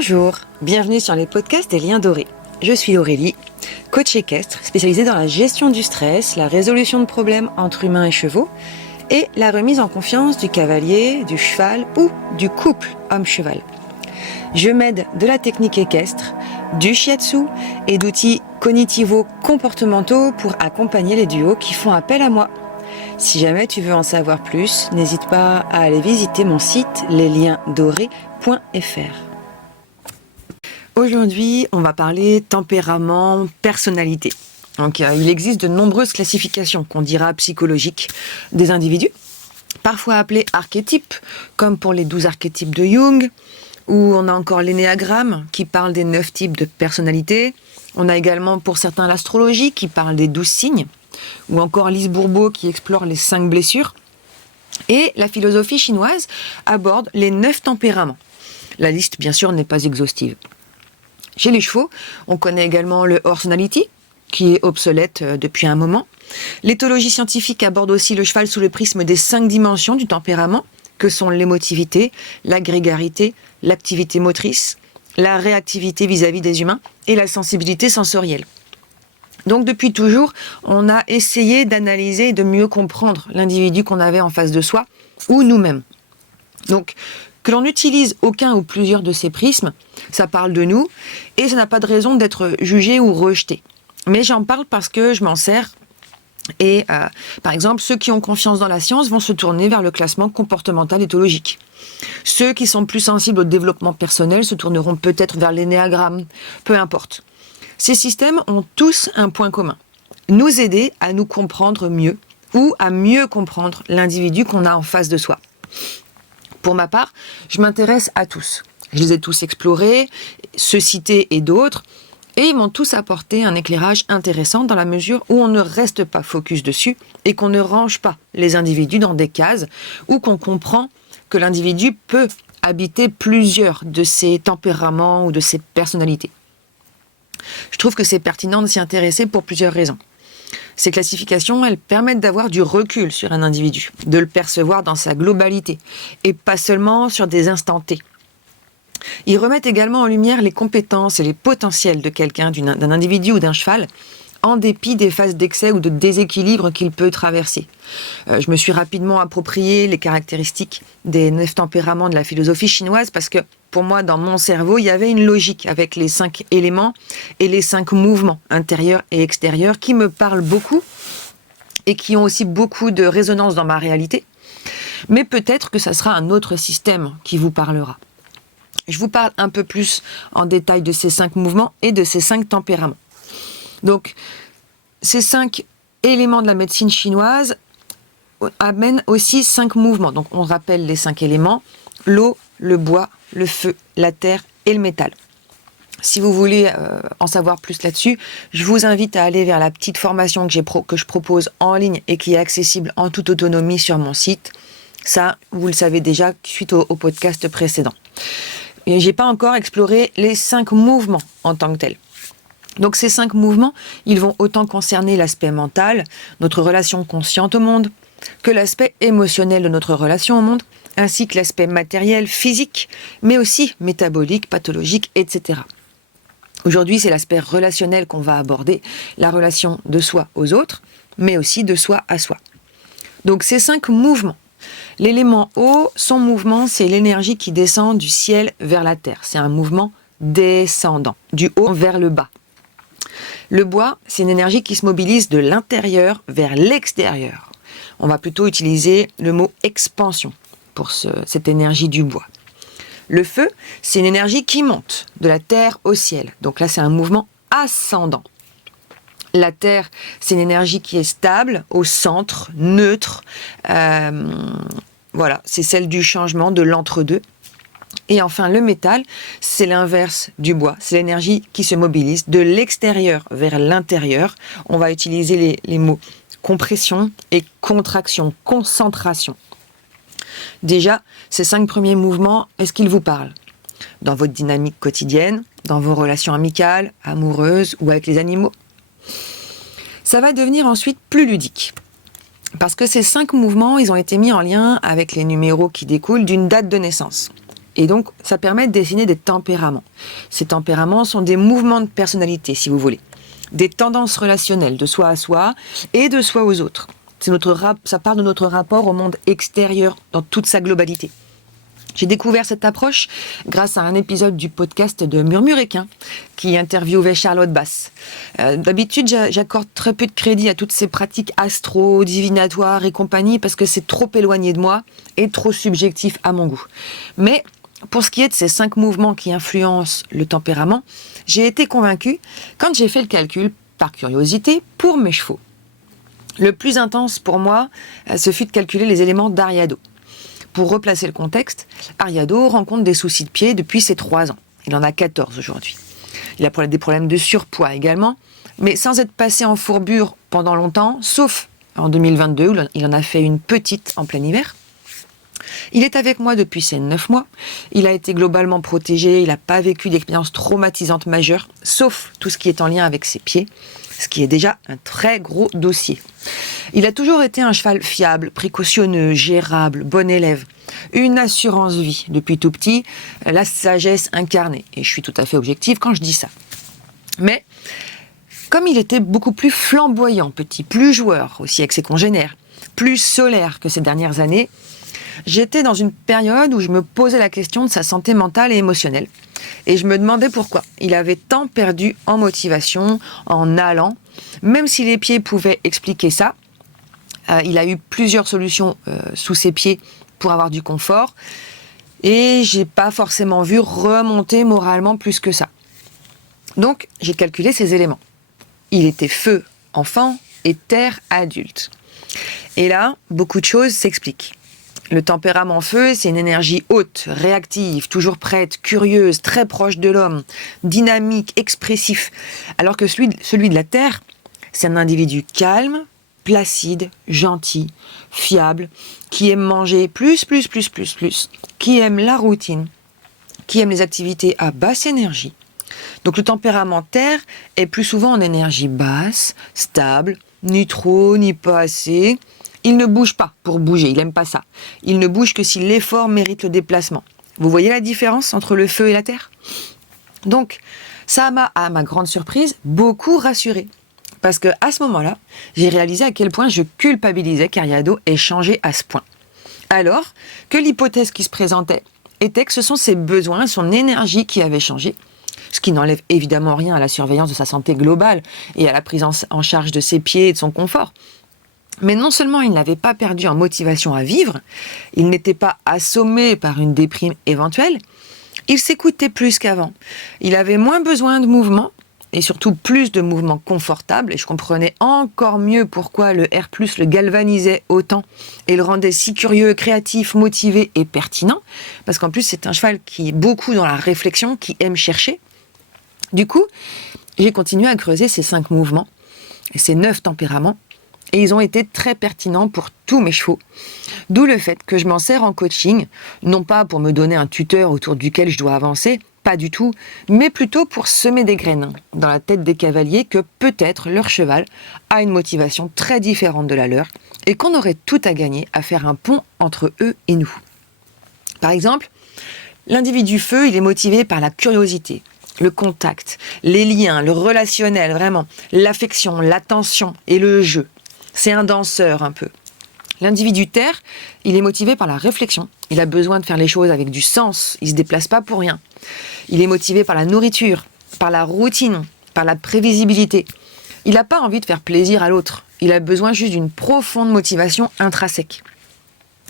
Bonjour, bienvenue sur les podcasts des Liens Dorés. Je suis Aurélie, coach équestre spécialisée dans la gestion du stress, la résolution de problèmes entre humains et chevaux et la remise en confiance du cavalier, du cheval ou du couple homme-cheval. Je m'aide de la technique équestre, du shiatsu et d'outils cognitivo-comportementaux pour accompagner les duos qui font appel à moi. Si jamais tu veux en savoir plus, n'hésite pas à aller visiter mon site lesliensdorés.fr. Aujourd'hui, on va parler tempérament, personnalité. Donc, il existe de nombreuses classifications qu'on dira psychologiques des individus, parfois appelées archétypes, comme pour les 12 archétypes de Jung, ou on a encore l'énéagramme qui parle des 9 types de personnalité. On a également pour certains l'astrologie qui parle des 12 signes, ou encore Lise Bourbeau qui explore les 5 blessures. Et la philosophie chinoise aborde les 9 tempéraments. La liste, bien sûr, n'est pas exhaustive. Chez les chevaux, on connaît également le Horseanality, qui est obsolète depuis un moment. L'éthologie scientifique aborde aussi le cheval sous le prisme des 5 dimensions du tempérament, que sont l'émotivité, la grégarité, l'activité motrice, la réactivité vis-à-vis des humains et la sensibilité sensorielle. Donc depuis toujours, on a essayé d'analyser et de mieux comprendre l'individu qu'on avait en face de soi ou nous-mêmes. Donc que l'on utilise aucun ou plusieurs de ces prismes, ça parle de nous et ça n'a pas de raison d'être jugé ou rejeté. Mais j'en parle parce que je m'en sers et par exemple, ceux qui ont confiance dans la science vont se tourner vers le classement comportemental éthologique. Ceux qui sont plus sensibles au développement personnel se tourneront peut-être vers l'énéagramme, peu importe. Ces systèmes ont tous un point commun, nous aider à nous comprendre mieux ou à mieux comprendre l'individu qu'on a en face de soi. Pour ma part, je m'intéresse à tous. Je les ai tous explorés, ceux cités et d'autres, et ils m'ont tous apporté un éclairage intéressant dans la mesure où on ne reste pas focus dessus et qu'on ne range pas les individus dans des cases ou qu'on comprend que l'individu peut habiter plusieurs de ses tempéraments ou de ses personnalités. Je trouve que c'est pertinent de s'y intéresser pour plusieurs raisons. Ces classifications, elles permettent d'avoir du recul sur un individu, de le percevoir dans sa globalité, et pas seulement sur des instants T. Ils remettent également en lumière les compétences et les potentiels de quelqu'un, d'un individu ou d'un cheval, en dépit des phases d'excès ou de déséquilibre qu'il peut traverser. Je me suis rapidement approprié les caractéristiques des 9 tempéraments de la philosophie chinoise parce que, pour moi, dans mon cerveau, il y avait une logique avec les 5 éléments et les 5 mouvements intérieurs et extérieurs qui me parlent beaucoup et qui ont aussi beaucoup de résonance dans ma réalité. Mais peut-être que ça sera un autre système qui vous parlera. Je vous parle un peu plus en détail de ces 5 mouvements et de ces 5 tempéraments. Donc, ces 5 éléments de la médecine chinoise amènent aussi 5 mouvements. Donc, on rappelle les 5 éléments, l'eau, le bois, le feu, la terre et le métal. Si vous voulez en savoir plus là-dessus, je vous invite à aller vers la petite formation que je propose en ligne et qui est accessible en toute autonomie sur mon site. Ça, vous le savez déjà suite au podcast précédent. Et j'ai pas encore exploré les 5 mouvements en tant que tels. Donc ces 5 mouvements, ils vont autant concerner l'aspect mental, notre relation consciente au monde, que l'aspect émotionnel de notre relation au monde, ainsi que l'aspect matériel, physique, mais aussi métabolique, pathologique, etc. Aujourd'hui, c'est l'aspect relationnel qu'on va aborder, la relation de soi aux autres, mais aussi de soi à soi. Donc ces 5 mouvements. L'élément eau, son mouvement, c'est l'énergie qui descend du ciel vers la terre. C'est un mouvement descendant, du haut vers le bas. Le bois, c'est une énergie qui se mobilise de l'intérieur vers l'extérieur. On va plutôt utiliser le mot expansion pour cette énergie du bois. Le feu, c'est une énergie qui monte de la terre au ciel. Donc là, c'est un mouvement ascendant. La terre, c'est une énergie qui est stable, au centre, neutre. Voilà, c'est celle du changement, de l'entre-deux. Et enfin, le métal, c'est l'inverse du bois. C'est l'énergie qui se mobilise de l'extérieur vers l'intérieur. On va utiliser les mots compression et contraction, concentration. Déjà, ces 5 premiers mouvements, est-ce qu'ils vous parlent ? Dans votre dynamique quotidienne, dans vos relations amicales, amoureuses ou avec les animaux ? Ça va devenir ensuite plus ludique. Parce que ces 5 mouvements, ils ont été mis en lien avec les numéros qui découlent d'une date de naissance. Et donc, ça permet de dessiner des tempéraments. Ces tempéraments sont des mouvements de personnalité, si vous voulez. Des tendances relationnelles de soi à soi et de soi aux autres. Ça part de notre rapport au monde extérieur dans toute sa globalité. J'ai découvert cette approche grâce à un épisode du podcast de Murmuréquin qui interviewait Charlotte Bass. D'habitude, j'accorde très peu de crédit à toutes ces pratiques astro, divinatoires et compagnie parce que c'est trop éloigné de moi et trop subjectif à mon goût. Mais pour ce qui est de ces 5 mouvements qui influencent le tempérament, j'ai été convaincue quand j'ai fait le calcul, par curiosité, pour mes chevaux. Le plus intense pour moi, ce fut de calculer les éléments d'Ariado. Pour replacer le contexte, Ariado rencontre des soucis de pied depuis ses 3 ans. Il en a 14 aujourd'hui. Il a des problèmes de surpoids également, mais sans être passé en fourbure pendant longtemps, sauf en 2022 où il en a fait une petite en plein hiver. Il est avec moi depuis ses 9 mois. Il a été globalement protégé, il n'a pas vécu d'expérience traumatisante majeure, sauf tout ce qui est en lien avec ses pieds, ce qui est déjà un très gros dossier. Il a toujours été un cheval fiable, précautionneux, gérable, bon élève. Une assurance vie depuis tout petit, la sagesse incarnée. Et je suis tout à fait objective quand je dis ça. Mais, comme il était beaucoup plus flamboyant petit, plus joueur aussi avec ses congénères, plus solaire que ces dernières années, j'étais dans une période où je me posais la question de sa santé mentale et émotionnelle. Et je me demandais pourquoi. Il avait tant perdu en motivation, en allant. Même si les pieds pouvaient expliquer ça, il a eu plusieurs solutions sous ses pieds pour avoir du confort. Et j'ai pas forcément vu remonter moralement plus que ça. Donc, j'ai calculé ces éléments. Il était feu enfant et terre adulte. Et là, beaucoup de choses s'expliquent. Le tempérament feu, c'est une énergie haute, réactive, toujours prête, curieuse, très proche de l'homme, dynamique, expressif. Alors que celui de la terre, c'est un individu calme, placide, gentil, fiable, qui aime manger plus, qui aime la routine, qui aime les activités à basse énergie. Donc le tempérament terre est plus souvent en énergie basse, stable, ni trop, ni pas assez. Il ne bouge pas pour bouger, il n'aime pas ça. Il ne bouge que si l'effort mérite le déplacement. Vous voyez la différence entre le feu et la terre ? Donc, ça m'a, à ma grande surprise, beaucoup rassurée. Parce qu'à ce moment-là, j'ai réalisé à quel point je culpabilisais qu'Ariado ait changé à ce point. Alors que l'hypothèse qui se présentait était que ce sont ses besoins, son énergie qui avaient changé. Ce qui n'enlève évidemment rien à la surveillance de sa santé globale et à la prise en charge de ses pieds et de son confort. Mais non seulement il n'avait pas perdu en motivation à vivre, il n'était pas assommé par une déprime éventuelle, il s'écoutait plus qu'avant. Il avait moins besoin de mouvements, et surtout plus de mouvements confortables, et je comprenais encore mieux pourquoi le R+, le galvanisait autant, et le rendait si curieux, créatif, motivé et pertinent, parce qu'en plus c'est un cheval qui est beaucoup dans la réflexion, qui aime chercher. Du coup, j'ai continué à creuser ces 5 mouvements, et ces 9 tempéraments, et ils ont été très pertinents pour tous mes chevaux. D'où le fait que je m'en sers en coaching, non pas pour me donner un tuteur autour duquel je dois avancer, pas du tout, mais plutôt pour semer des graines dans la tête des cavaliers que peut-être leur cheval a une motivation très différente de la leur et qu'on aurait tout à gagner à faire un pont entre eux et nous. Par exemple, l'individu feu, il est motivé par la curiosité, le contact, les liens, le relationnel, vraiment, l'affection, l'attention et le jeu. C'est un danseur un peu. L'individu terre, il est motivé par la réflexion. Il a besoin de faire les choses avec du sens. Il ne se déplace pas pour rien. Il est motivé par la nourriture, par la routine, par la prévisibilité. Il n'a pas envie de faire plaisir à l'autre. Il a besoin juste d'une profonde motivation intrinsèque.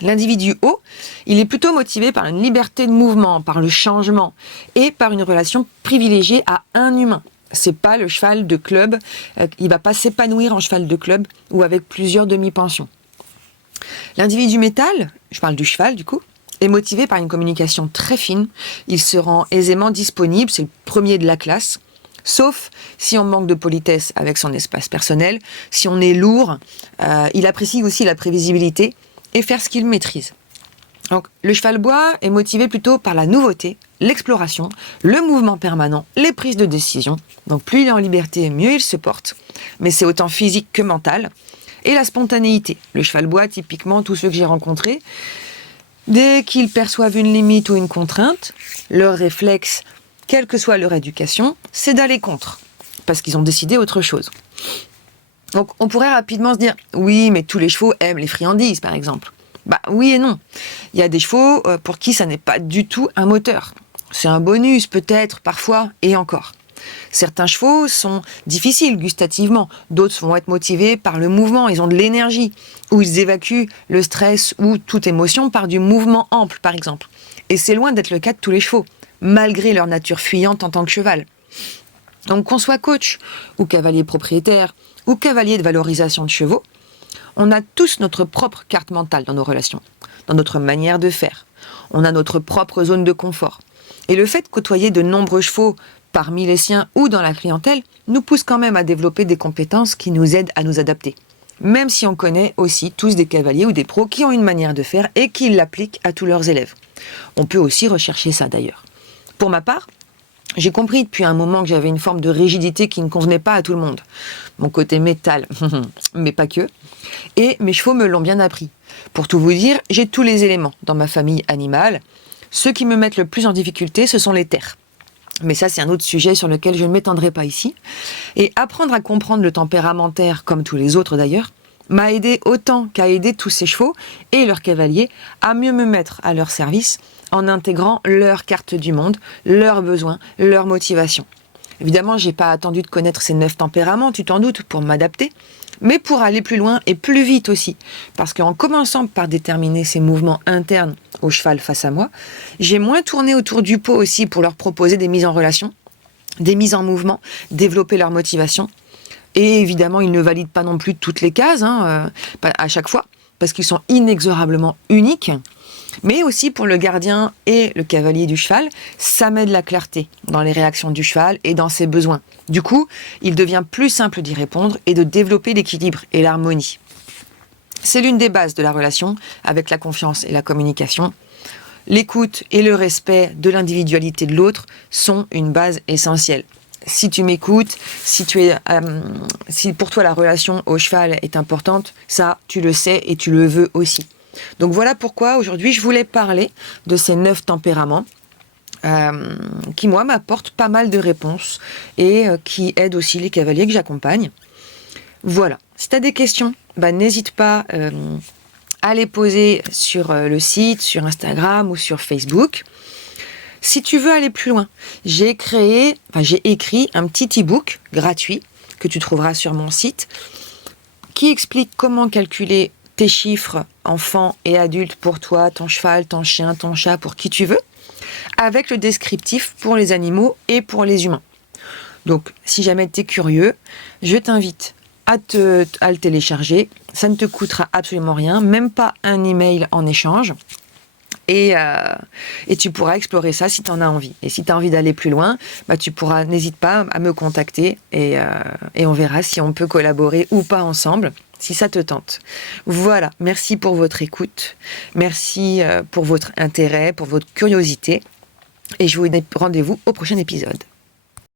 L'individu haut, il est plutôt motivé par une liberté de mouvement, par le changement et par une relation privilégiée à un humain. C'est pas le cheval de club, il va pas s'épanouir en cheval de club ou avec plusieurs demi-pensions. L'individu métal, je parle du cheval du coup, est motivé par une communication très fine, il se rend aisément disponible, c'est le premier de la classe, sauf si on manque de politesse avec son espace personnel, si on est lourd, il apprécie aussi la prévisibilité et faire ce qu'il maîtrise. Donc, le cheval bois est motivé plutôt par la nouveauté, l'exploration, le mouvement permanent, les prises de décision. Donc, plus il est en liberté, mieux il se porte. Mais c'est autant physique que mental. Et la spontanéité. Le cheval bois, typiquement, tous ceux que j'ai rencontrés, Dès qu'ils perçoivent une limite ou une contrainte, leur réflexe, quelle que soit leur éducation, c'est d'aller contre, parce qu'ils ont décidé autre chose. Donc on pourrait rapidement se dire, oui, mais tous les chevaux aiment les friandises, par exemple. Bah oui et non. Il y a des chevaux pour qui ça n'est pas du tout un moteur. C'est un bonus peut-être, parfois, et encore. Certains chevaux sont difficiles gustativement, d'autres vont être motivés par le mouvement, ils ont de l'énergie, ou ils évacuent le stress ou toute émotion par du mouvement ample, par exemple. Et c'est loin d'être le cas de tous les chevaux, malgré leur nature fuyante en tant que cheval. Donc qu'on soit coach, ou cavalier propriétaire, ou cavalier de valorisation de chevaux, on a tous notre propre carte mentale dans nos relations, dans notre manière de faire. On a notre propre zone de confort. Et le fait de côtoyer de nombreux chevaux parmi les siens ou dans la clientèle nous pousse quand même à développer des compétences qui nous aident à nous adapter. Même si on connaît aussi tous des cavaliers ou des pros qui ont une manière de faire et qui l'appliquent à tous leurs élèves. On peut aussi rechercher ça d'ailleurs. Pour ma part, j'ai compris depuis un moment que j'avais une forme de rigidité qui ne convenait pas à tout le monde. Mon côté métal, mais pas que. Et mes chevaux me l'ont bien appris. Pour tout vous dire, j'ai tous les éléments dans ma famille animale. Ceux qui me mettent le plus en difficulté, ce sont les terres. Mais ça, c'est un autre sujet sur lequel je ne m'étendrai pas ici. Et apprendre à comprendre le tempéramentaire, comme tous les autres d'ailleurs, m'a aidé autant qu'à aider tous ces chevaux et leurs cavaliers à mieux me mettre à leur service en intégrant leur carte du monde, leurs besoins, leurs motivations. Évidemment, j'ai pas attendu de connaître ces 9 tempéraments, tu t'en doutes, pour m'adapter, mais pour aller plus loin et plus vite aussi. Parce qu'en commençant par déterminer ces mouvements internes au cheval face à moi, j'ai moins tourné autour du pot aussi pour leur proposer des mises en relation, des mises en mouvement, développer leur motivation. Et évidemment, ils ne valident pas non plus toutes les cases à chaque fois, parce qu'ils sont inexorablement uniques. Mais aussi pour le gardien et le cavalier du cheval, ça met de la clarté dans les réactions du cheval et dans ses besoins. Du coup, il devient plus simple d'y répondre et de développer l'équilibre et l'harmonie. C'est l'une des bases de la relation avec la confiance et la communication. L'écoute et le respect de l'individualité de l'autre sont une base essentielle. Si tu m'écoutes, si pour toi la relation au cheval est importante, ça, tu le sais et tu le veux aussi. Donc voilà pourquoi aujourd'hui je voulais parler de ces 9 tempéraments qui moi m'apportent pas mal de réponses et qui aident aussi les cavaliers que j'accompagne. Voilà, si tu as des questions, n'hésite pas à les poser sur le site, sur Instagram ou sur Facebook. Si tu veux aller plus loin, j'ai écrit un petit e-book gratuit que tu trouveras sur mon site qui explique comment calculer tes chiffres enfants et adultes pour toi, ton cheval, ton chien, ton chat, pour qui tu veux, avec le descriptif pour les animaux et pour les humains. Donc, si jamais tu es curieux, je t'invite à le télécharger. Ça ne te coûtera absolument rien, même pas un email en échange. Et tu pourras explorer ça si tu en as envie. Et si tu as envie d'aller plus loin, n'hésite pas à me contacter et on verra si on peut collaborer ou pas ensemble, si ça te tente. Voilà, merci pour votre écoute, merci pour votre intérêt, pour votre curiosité, et je vous donne rendez-vous au prochain épisode.